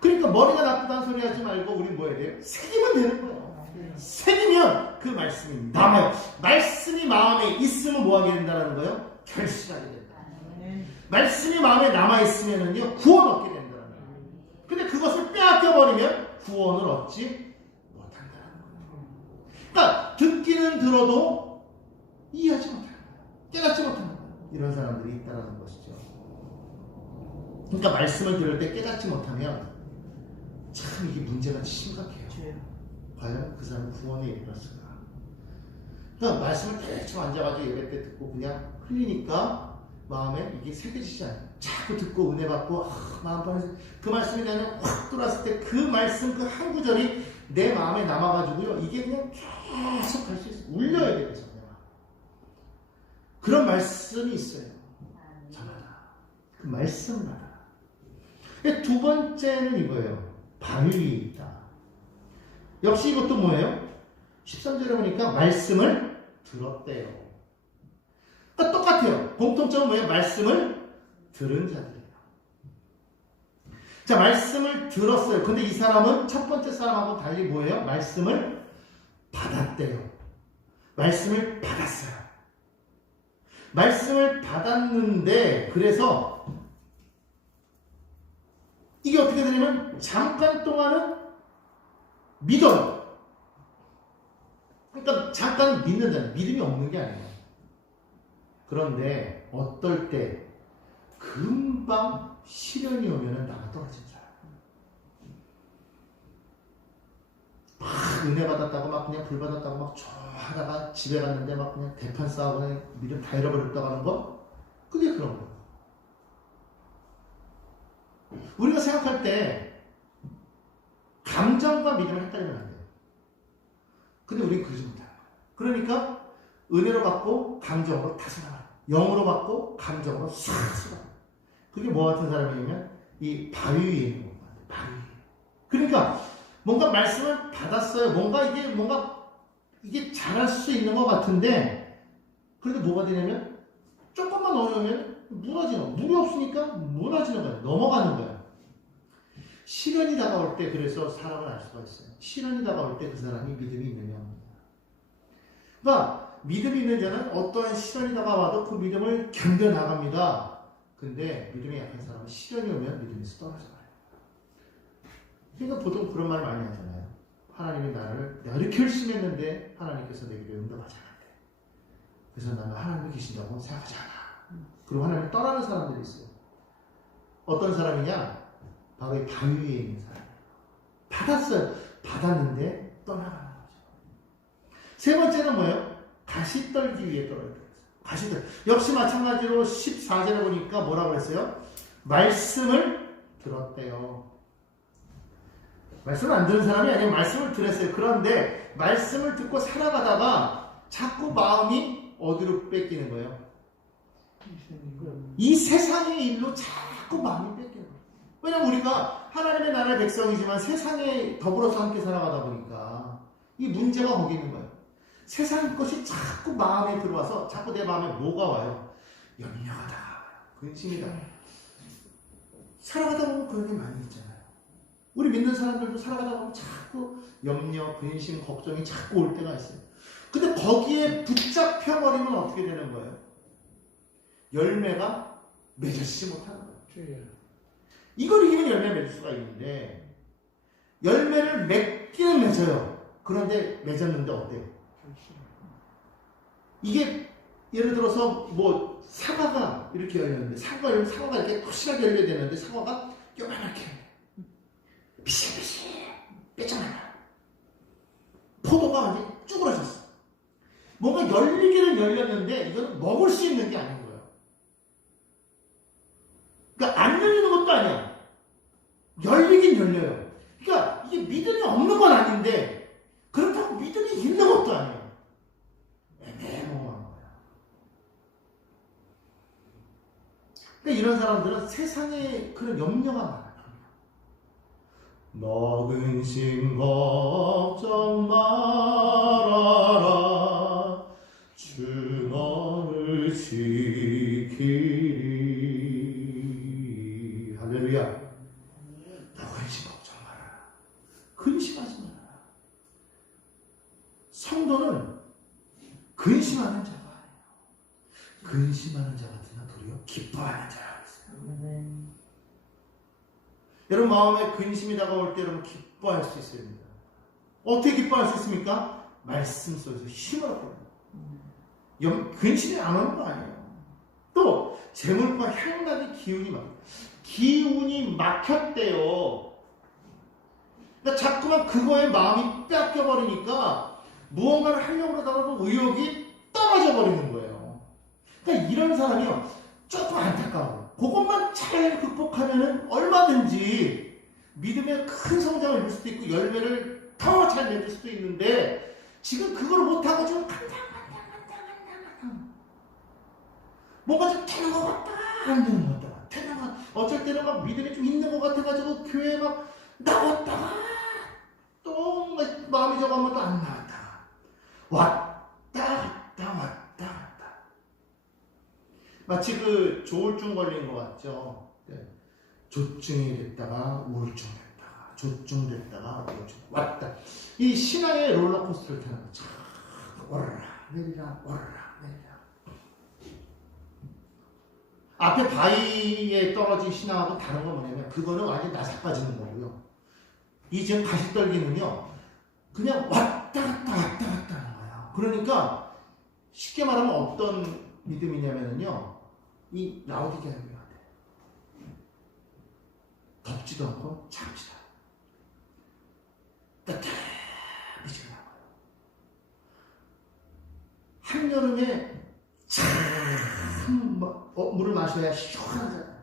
그러니까 머리가 나쁘다는 소리 하지 말고 우리 뭐 해야 돼요? 새기면 되는 거예요. 새기면 그 말씀이 남아요. 말씀이 마음에 있으면 뭐 하게 된다는 거예요? 결실하게 된다. 말씀이 마음에 남아있으면은요 구원 얻게 된다는 거예요. 근데 그것을 빼앗겨버리면 구원을 얻지 못한다는 거예요. 그러니까 듣기는 들어도 이해하지 못하는 거예요. 깨닫지 못하는 거예요. 이런 사람들이 있다는 것이죠. 그러니까 말씀을 들을 때 깨닫지 못하면 참 이게 문제가 심각해요. 과연 그 사람은 구원에 이르렀을까? 그러니까 말씀을 대충 앉아가지고 예배 때 듣고 그냥 흘리니까 마음에 이게 새겨지지 않아요. 자꾸 듣고 은혜 받고 마음판에서 그 말씀이 그냥 확 들어왔을 때 그 말씀 그 한 구절이 내 마음에 남아가지고요 이게 그냥 계속 갈 수 있어요. 울려야 돼요. 그런 말씀이 있어요. 저마다 그 말씀마다. 두 번째는 이거예요. 바위 위에 있다. 역시 이것도 뭐예요? 13절에 보니까 말씀을 들었대요. 그러니까 똑같아요. 공통점은 뭐예요? 말씀을 들은 자들이에요. 자, 말씀을 들었어요. 근데 이 사람은 첫 번째 사람하고 달리 뭐예요? 말씀을 받았대요. 말씀을 받았어요. 말씀을 받았는데 그래서 이게 어떻게 되냐면 잠깐 동안은 믿어요. 그러니까 잠깐 믿는다는 믿음이 없는 게 아니에요. 그런데 어떨 때 금방 시련이 오면은 나가 떨어진 사람. 막 은혜 받았다고 막 그냥 불 받았다고 막 좋아하다가 집에 갔는데 막 그냥 대판 싸우고 그냥 믿음 다 잃어버렸다고 하는 거? 그게 그런 거예요. 우리가 생각할 때 감정과 믿음을 헷갈리면 안 돼요. 근데 우리는 그러지 못해요. 그러니까 은혜로 받고 감정으로 다스려요. 영으로 받고 감정으로 싹 쏟아요. 그게 뭐 같은 사람이냐면 이 바위 위에 있는 겁니다. 바위 위에. 그러니까 뭔가 말씀을 받았어요. 뭔가 이게 잘할 수 있는 것 같은데 그런데 뭐가 되냐면 조금만 넣으면 무너지는 거예요. 물이 없으니까 무너지는 거예요. 넘어가는 거예요. 시련이 다가올 때 그래서 사람을 알 수가 있어요. 시련이 다가올 때 그 사람이 믿음이 있느냐 없느냐. 그러니까 믿음이 있는 자는 어떠한 시련이 다가와도 그 믿음을 견뎌나갑니다. 근데 믿음이 약한 사람은 시련이 오면 믿음에서 떨어져요. 그러니까 보통 그런 말 많이 하잖아요. 하나님이 나를 내가 이렇게 열심히 했는데 하나님께서 내게 응답하지 않았대. 그래서 나는 하나님이 계신다고 생각하지 않아. 그리고 하나님을 떠나는 사람들이 있어요. 어떤 사람이냐? 바로 이 바위 위에 있는 사람이에요. 받았어요. 받았는데 떠나가는 거죠. 세 번째는 뭐예요? 가시떨기 위에 떨어져요. 가시떨기. 역시 마찬가지로 14절에 보니까 뭐라고 그랬어요? 말씀을 들었대요. 말씀을 안 들은 사람이 아니고 말씀을 들었어요. 그런데 말씀을 듣고 살아가다가 자꾸 마음이 어디로 뺏기는 거예요? 이 세상의 일로 자꾸 마음이 뺏기는 거예요. 왜냐면 우리가 하나님의 나라의 백성이지만 세상에 더불어서 함께 살아가다 보니까 이 문제가 거기 있는 거예요. 세상 것이 자꾸 마음에 들어와서 자꾸 내 마음에 뭐가 와요? 염려하다, 근심이다. 살아가다 보면 그런 게 많이 있잖아요. 우리 믿는 사람들도 살아가다 보면 자꾸 염려, 근심, 걱정이 자꾸 올 때가 있어요. 근데 거기에 붙잡혀버리면 어떻게 되는 거예요? 열매가 맺어지지 못하는 거예요. 이걸 이기면 열매 맺을 수가 있는데 열매를 맺기는 맺어요. 그런데 맺었는데 어때요? 이게 예를 들어서 뭐 사과가 이렇게 열렸는데 사과가 이렇게 확실하게 열려야 되는데 사과가 요만하게 비실비실 빼잖아요. 포도가 완전히 쭈그러졌어. 뭔가 열리기는 열렸는데 이건 먹을 수 있는 게 아닌 거예요. 그러니까 안 열리는 것도 아니야. 열리긴 열려요. 그러니까 이게 믿음이 없는 건 아닌데 그렇다고 믿음이 있는 것도 아니에요. 애매모호한 거야. 그러니까 이런 사람들은 세상에 그런 염려가 많아요. 너 근심 걱정 말아라 주 너를 지키리. 할렐루야. 너 근심 걱정 말아라. 근심하지 말아라. 성도는 근심하는 자가 아니에요. 근심하는 자 같으나 도리어 기뻐하는 자라고 했어요. 여러분 마음에 근심이 다가올 때 여러분 기뻐할 수 있어야 됩니다. 어떻게 기뻐할 수 있습니까? 말씀 속에서 힘을 얻거든요. 근심이 안 오는 거 아니에요. 또 재물과 향락의 기운이 막혔대요. 그러니까 자꾸만 그거에 마음이 뺏겨버리니까 무언가를 하려고 하다가도 의욕이 떨어져 버리는 거예요. 그러니까 이런 사람이요 조금 안타까워요. 그것만 잘 극복하면은 얼마든지 믿음의 큰 성장을 이룰 수도 있고 열매를 더 잘 맺을 수도 있는데 지금 그걸 못하고 좀 간당 뭔가 좀 되는 것 같다 안 되는 것 같다 되는 것 어쩔 때는 막 믿음이 좀 있는 것 같아가지고 교회에 막 나왔다가 또 마음이 저가면 또 안 나왔다가 왔다 갔다 마치 그 조울증 걸린 것 같죠. 네. 조증이 됐다가 우울증 됐다가 조증 됐다가 우울증 왔다. 이 신앙의 롤러코스터를 타는 거죠. 오르락 내리락 오르락 내리락. 앞에 바위에 떨어진 신앙하고 다른 건 뭐냐면 그거는 완전히 나사빠지는 거고요. 이 지금 가시떨기는요 그냥 왔다 갔다 하는 거예요. 그러니까 쉽게 말하면 어떤 믿음이냐면요 이 라오디게아 교회 같아. 덥지도 않고 차지도 않고 따뜻해지게 나와요. 한여름에 물을 마셔야 시원하잖아요.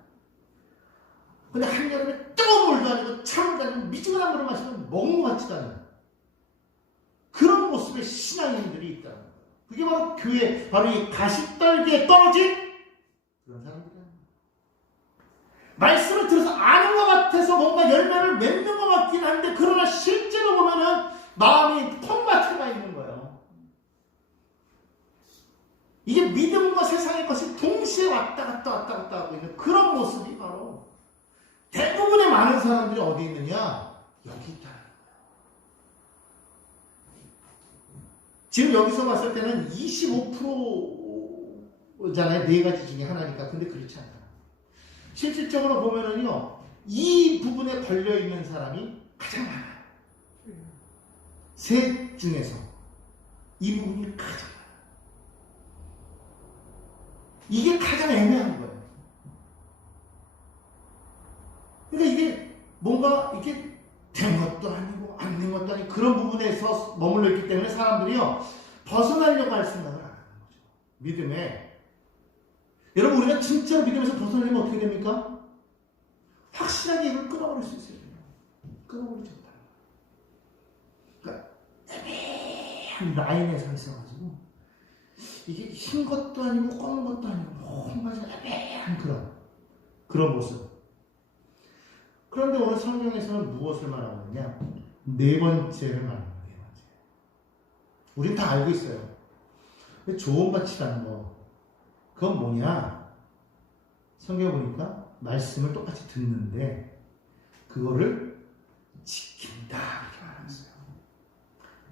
근데 한여름에 뜨거운 물도 아니고 찬물도 아니고 미지근한 물을 마시면 먹는 것 같지도 않아요. 그런 모습의 신앙인들이 있다는 거예요. 그게 바로 교회, 바로 이 가시떨기에 떨어진 그런 사람들이에요. 말씀을 들어서 아는 것 같아서 뭔가 열매를 맺는 것 같긴 한데 그러나 실제로 보면은 마음이 텅 막혀 있는 거예요. 이게 믿음과 세상의 것이 동시에 왔다 갔다 하고 있는 그런 모습이 바로 대부분의 많은 사람들이 어디 있느냐? 여기 있다는 거예요. 지금 여기서 봤을 때는 25%잖아요. 네 가지 중에 하나니까. 근데 그렇지 않아요. 실질적으로 보면은요, 이 부분에 걸려있는 사람이 가장 많아요. 셋 중에서 이 부분이 가장 많아요. 이게 가장 애매한 거예요. 그러니까 이게 뭔가 이게 된 것도 아니고 안 된 것도 아니고 그런 부분에서 머물러 있기 때문에 사람들이요 벗어나려고 할 생각을 안 하는 거죠. 믿음에. 여러분 우리가 진짜로 믿음에서 벗어나려면 어떻게 됩니까? 확실하게 이걸 끊어버릴 수 있어요. 끊어버리지 못하는 거예요. 그러니까 애매한 라인에 서 있어가지고 이게 흰 것도 아니고 검은 것도 아니고 뭔가 좀 애매한 그런 모습. 그런데 오늘 성경에서는 무엇을 말하고 있냐? 네 번째를 말하는 거예요. 네 번째. 우린 다 알고 있어요. 좋은 가치라는 거. 그건 뭐냐? 성경 보니까 말씀을 똑같이 듣는데 그거를 지킨다 이렇게 말했어요.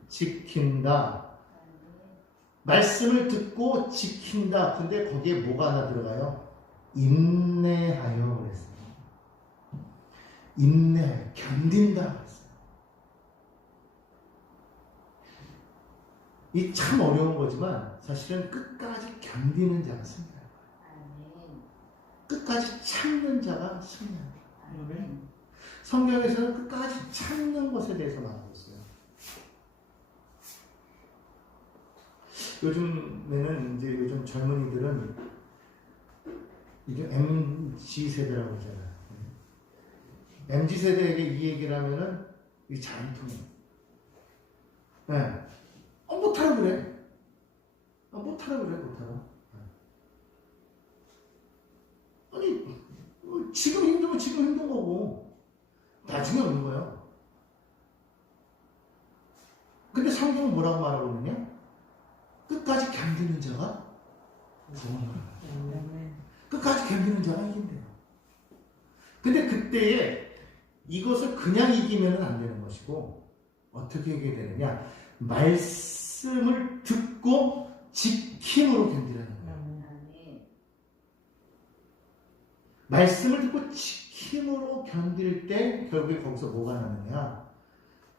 지킨다. 말씀을 듣고 지킨다. 근데 거기에 뭐가 하나 들어가요? 인내하여 그랬어요. 인내하여 견딘다 그랬어요. 이 참 어려운 거지만 사실은 끝까지 견디는 자가 승리하는 거예요. 끝까지 참는 자가 승리하는 거예요. 성경에서는 끝까지 참는 것에 대해서 말하고 있어요. 요즘에는 이제 요즘 젊은이들은 이게 MZ세대라고 하잖아요. MZ세대에게 이 얘기를 하면은 이게 잘 안 통해요. 네. 못하라 그래. 못하라 그래, 못하라. 아니, 지금 힘들면 지금 힘든 거고, 나중에 없는 거예요. 근데 성경은 뭐라고 말하고 있느냐? 끝까지 견디는 자가 구원을. 끝까지 견디는 자가 이긴대요. 근데 그때에 이것을 그냥 이기면 안 되는 것이고, 어떻게 이기게 되느냐? 말씀을 듣고 지킴으로 견디라는 거예요. 말씀을 듣고 지킴으로 견딜 때 결국에 거기서 뭐가 나느냐?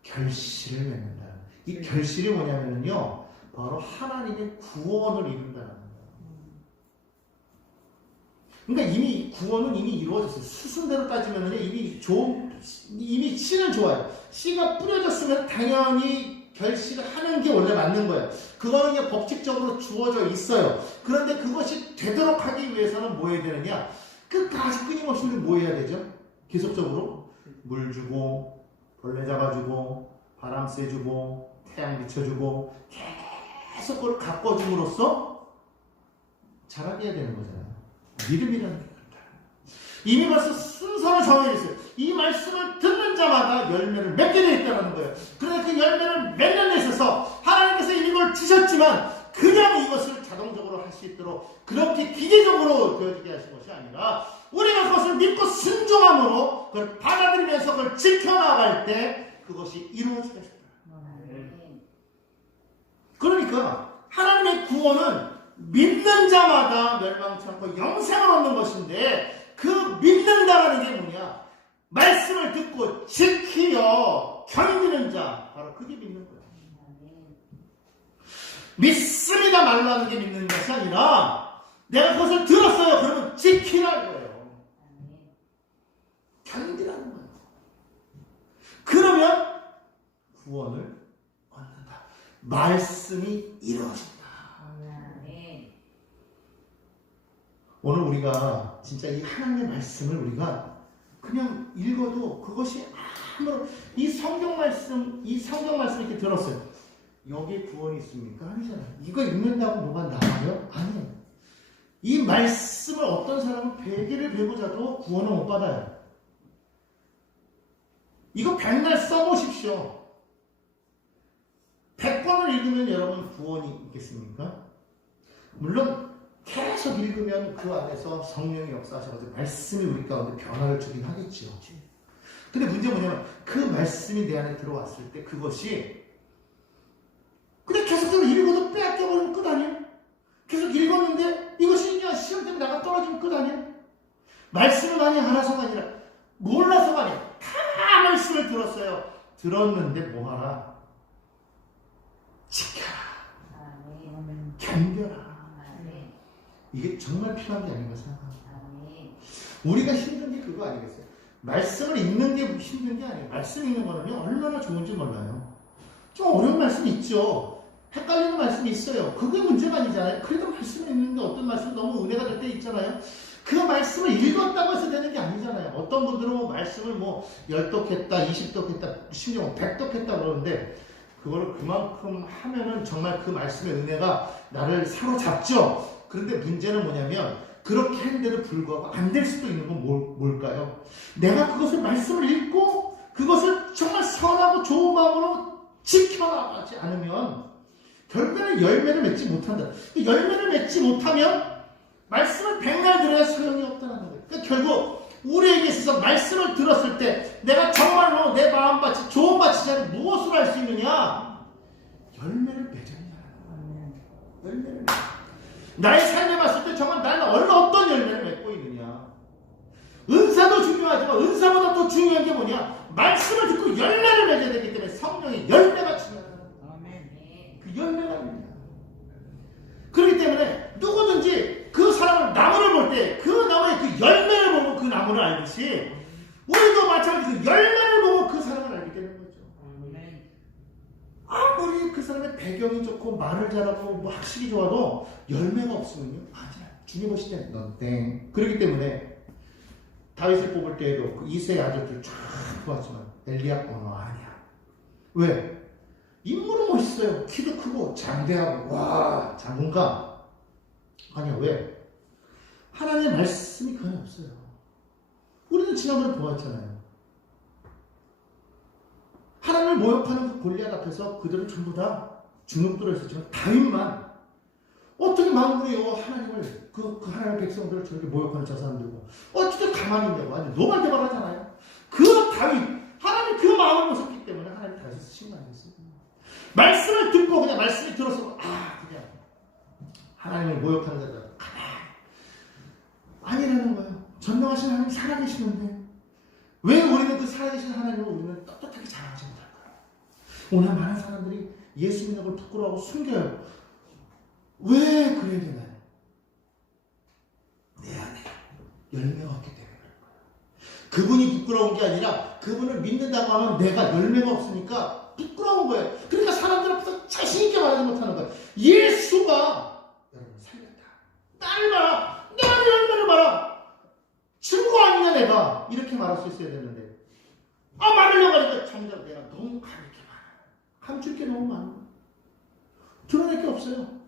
결실을 맺는다. 이 결실이 뭐냐면요, 바로 하나님의 구원을 이룬다는 거예요. 그러니까 이미 구원은 이미 이루어졌어요. 수순대로 따지면 이미 씨는 좋아요. 씨가 뿌려졌으면 당연히 결실을 하는 게 원래 맞는 거예요. 그거는 그냥 법칙적으로 주어져 있어요. 그런데 그것이 되도록 하기 위해서는 뭐 해야 되느냐? 끝까지 끊임없이 뭐 해야 되죠? 계속적으로 물 주고, 벌레 잡아주고, 바람 쐬주고, 태양 비춰주고, 계속 그걸 가꿔줌으로써 자라게 해야 되는 거잖아요. 믿음이라는 게 그렇다. 이미 벌써 순서가 정해져 있어요. 이 말씀을 듣는 자마다 열매를 맺게 되어 있다는 거예요. 그런데 그 열매를 맺는 데 있어서 하나님께서 이미 이걸 주셨지만 그냥 이것을 자동적으로 할 수 있도록 그렇게 기계적으로 되어지게 하신 것이 아니라 우리가 그것을 믿고 순종함으로 그걸 받아들이면서 그걸 지켜나갈 때 그것이 이루어지게 하셨다. 그러니까 하나님의 구원은 믿는 자마다 멸망치 않고 영생을 얻는 것인데 그 믿는다라는 게 뭐냐? 말씀을 듣고 지키려 견디는 자, 바로 그게 믿는 거예요. 믿습니다 말로 하는 게 믿는 것이 아니라 내가 그것을 들었어요. 그러면 지키라는 거예요. 견디라는 거예요. 그러면 구원을 얻는다. 말씀이 이루어진다. 오늘 우리가 진짜 이 하나님의 말씀을 우리가 그냥 읽어도 그것이 아무런 이 성경 말씀 이렇게 들었어요. 여기에 구원이 있습니까? 아니잖아요. 이거 읽는다고 뭐가 나와요? 아니에요. 이 말씀을 어떤 사람은 100일을 배우자도 구원을 못 받아요. 이거 100날 써보십시오. 100번을 읽으면 여러분 구원이 있겠습니까? 물론 계속 읽으면 그 안에서 성령이 역사하셔서 말씀이 우리 가운데 변화를 주긴 하겠죠. 근데 문제는 뭐냐면 그 말씀이 내 안에 들어왔을 때 그것이 근데 계속적으로 읽어도 빼앗겨버리면 끝 아니에요? 계속 읽었는데 이것이 그냥 시험 때문에 나가 떨어지면 끝 아니에요? 말씀을 많이 알아서가 아니라 몰라서가 아니라 다 말씀을 들었어요. 들었는데 뭐하라? 지켜라. 견뎌라. 이게 정말 필요한 게 아닌가 생각합니다. 우리가 힘든 게 그거 아니겠어요? 말씀을 읽는 게 힘든 게 아니에요. 말씀 읽는 거는요, 얼마나 좋은지 몰라요. 좀 어려운 말씀이 있죠. 헷갈리는 말씀이 있어요. 그게 문제가 아니잖아요. 그래도 말씀을 읽는데 어떤 말씀은 너무 은혜가 될 때 있잖아요. 그 말씀을 읽었다고 해서 되는 게 아니잖아요. 어떤 분들은 말씀을 10독했다, 20독했다, 심지어 100독했다 그러는데 그거를 그만큼 하면은 정말 그 말씀의 은혜가 나를 사로잡죠. 그런데 문제는 뭐냐면 그렇게 했는데도 불구하고 안 될 수도 있는 건 뭘까요? 내가 그것을 말씀을 읽고 그것을 정말 선하고 좋은 마음으로 지켜나가지 않으면 결국에는 열매를 맺지 못한다. 열매를 맺지 못하면 말씀을 백날 들어야 소용이 없다는 거예요. 그러니까 결국 우리에게 있어서 말씀을 들었을 때 내가 정말로 내 마음밭이 좋은 밭이지 않은 무엇을 할 수 있느냐? 열매를 맺어야 하는 열매를 맺어. 나의 삶에 봤을 때 정말 나는 어떤 열매를 맺고 있느냐? 은사도 중요하지만 은사보다 더 중요한 게 뭐냐? 말씀을 듣고 열매를 맺어야 되기 때문에 성령의 열매가 중요하다. 그 열매가 있습니다. 그렇기 때문에 누구든지 그 사람을 나무를 볼 때 그 나무의 그 열매를 보고 그 나무를 알듯이 우리도 마찬가지로 그 열매를 보고 그 사람을 알게 되는 거죠. 아무리 그 사람의 배경이 좋고 말을 잘하고 학식이 좋아도 열매가 없으면요, 아니야. 주님 보실 때는 넌 땡. 그렇기 때문에 다윗을 뽑을 때에도 그 이세의 아들들 쫙 보았지만 엘리압 아니야. 왜? 인물은 멋있어요. 키도 크고 장대하고 와 자본감. 아니야. 왜? 하나님의 말씀이 그건 없어요. 우리는 지난번에 보았잖아요. 하나님을 모욕하는 그 골리앗 앞에서 그들은 전부 다 주눅들어 있었지만 다윗만 어떻게 마음으로 하나님을 그 하나님의 백성들을 저렇게 모욕하는 저 사람들고 어떻게 가만히 있냐고 아주 노발대발하잖아요. 그 다윗 하나님 그 마음을 보셨기 때문에 하나님 다윗을 쓰신 거 아니겠어요? 말씀을 듣고 그냥 말씀이 들어서 그냥 하나님을 모욕하는 자들 가만히 아니라는 거예요. 전능하신 하나님 살아계시는데 왜 우리는 그 살아계신 하나님을 우리는 떳떳하게 자랑하지 못할까요? 오늘 많은 사람들이 예수 믿는 걸 부끄러워하고 숨겨요. 왜 그래야 되나요? 내 안에 열매가 없기 때문에 그럴 거예요. 그분이 부끄러운 게 아니라 그분을 믿는다고 하면 내가 열매가 없으니까 부끄러운 거예요. 그러니까 사람들 앞에서 자신 있게 말하지 못하는 거예요. 예수가 여러분 살렸다. 나를 봐라. 내가 열매를 봐라. 증거 아니냐 내가. 이렇게 말할 수 있어야 되는데 말하려고 하니까 정작 내가 너무 가르게 많아. 감출 게 너무 많아. 드러낼 게 없어요.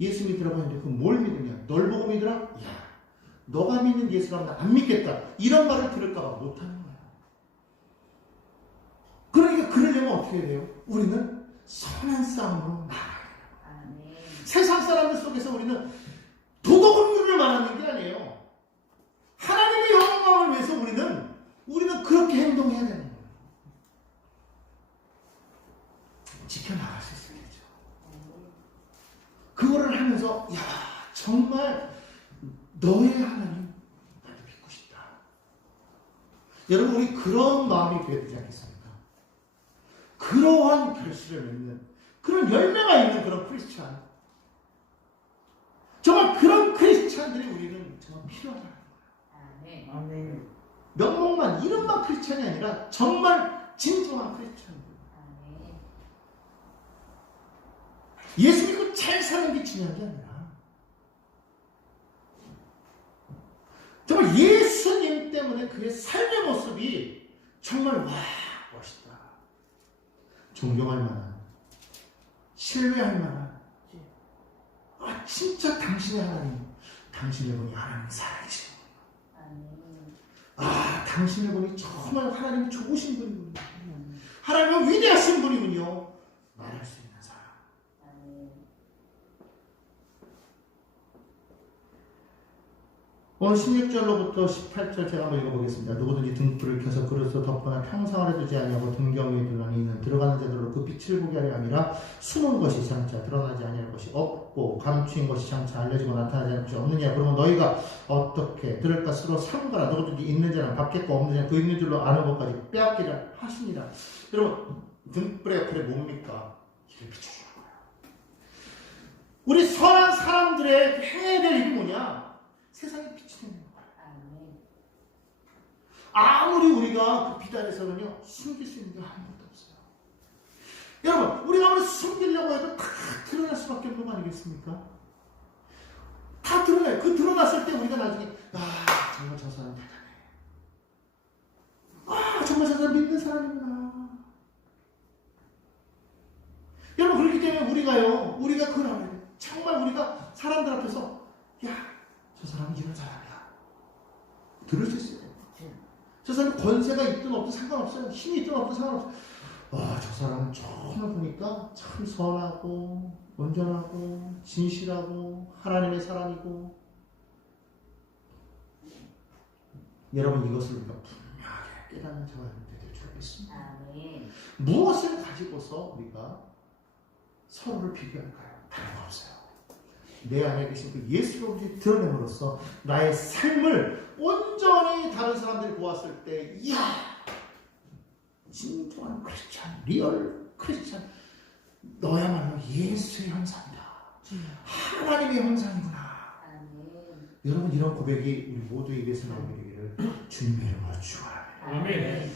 예수 믿으라고 했는데 그럼 뭘 믿느냐? 널 보고 믿으라? 야, 너가 믿는 예수라면 나 안 믿겠다. 이런 말을 들을까 봐 못하는 거야. 그러니까 그러려면 어떻게 해야 돼요? 우리는 선한 싸움으로 나아가야 돼요. 세상 사람들 속에서 우리는 도덕을 말하는 게 아니에요. 하나님의 영광을 위해서 우리는 그렇게 행동해야 되는 거예요. 지켜나갈 수 있어야 되죠. 그거를 하면서 정말 너의 하나님 나도 믿고 싶다. 여러분 우리 그런 마음이 되어야 되지 않겠습니까? 그러한 결실을 맺는 그런 열매가 있는 그런 크리스찬, 정말 그런 크리스찬들이 우리는 정말 필요하다는 거예요. 아멘. 명목만 이름만 크리스찬이 아니라 정말 진정한 크리스찬. 예수 믿고 잘 사는 게 중요한 게 아니라 정말 예수님 때문에 그의 삶의 모습이 정말 멋있다. 존경할 만한, 신뢰할 만한, 진짜 당신의 하나님, 당신의 분이 하나님 살아계신 분. 당신의 분이 정말 하나님이 좋으신 분이군요. 하나님은 위대하신 분이군요. 말할 수 있는 사람. 오늘 16절로부터 18절 제가 한번 읽어보겠습니다. 누구든지 등불을 켜서 그릇으로 덮거나 평상을 해두지 아니하고 등경 위에 들어가니 이는 들어가는 자들로 그 빛을 보게 하려 함이라. 숨은 것이 장차 드러나지 아니할 것이 없고 감추인 것이 장차 알려지고 나타나지 않을 것이 없느냐. 그러면 너희가 어떻게 들을까 스스로 삼가라. 누구든지 있는 자는 받겠고 없는 자는 그 있는 줄로 아는 것까지 빼앗기라 하시니라. 여러분 등불의 역할이 뭡니까? 길을 비춰주는 거예요. 우리 선한 사람들의 해야 될 일이 뭐냐? 세상에 빛이 되는 거예요. 아무리 우리가 그 비단에서는요, 숨길 수 있는 게 아무것도 없어요. 여러분, 우리가 아무리 숨기려고 해도 다 드러날 수밖에 없는 거 아니겠습니까? 다 드러나요. 그 드러났을 때 우리가 나중에, 정말 저 사람 대단해. 정말 저 사람 믿는 사람이구나. 여러분, 그렇기 때문에 우리가 그걸 알아야 돼요. 정말 우리가 사람들 앞에서, 저 사람이 이런 사람이야. 들을 수 있어요. 저 사람 권세가 있든 없든 상관없어요. 힘이 있든 없든 상관없어요. 저 사람은 정말 보니까 참 선하고 온전하고 진실하고 하나님의 사람이고. 여러분, 이것을 우리가 분명하게 깨닫는 저와 여러분들이 될 줄 알겠습니다. 무엇을 가지고서 우리가 서로를 비교할까요? 다른 거 없어요. 내 안에 계신 그 예수를 드러냄으로써 나의 삶을 온전히 다른 사람들이 보았을 때, 진정한 크리스찬, 리얼 크리스찬, 너야말로 예수의 형상이다. 하나님의 형상이구나. 여러분, 이런 고백이 우리 모두의 입에서 나오게 되기를 주님의 이름으로 축원합니다. 아멘.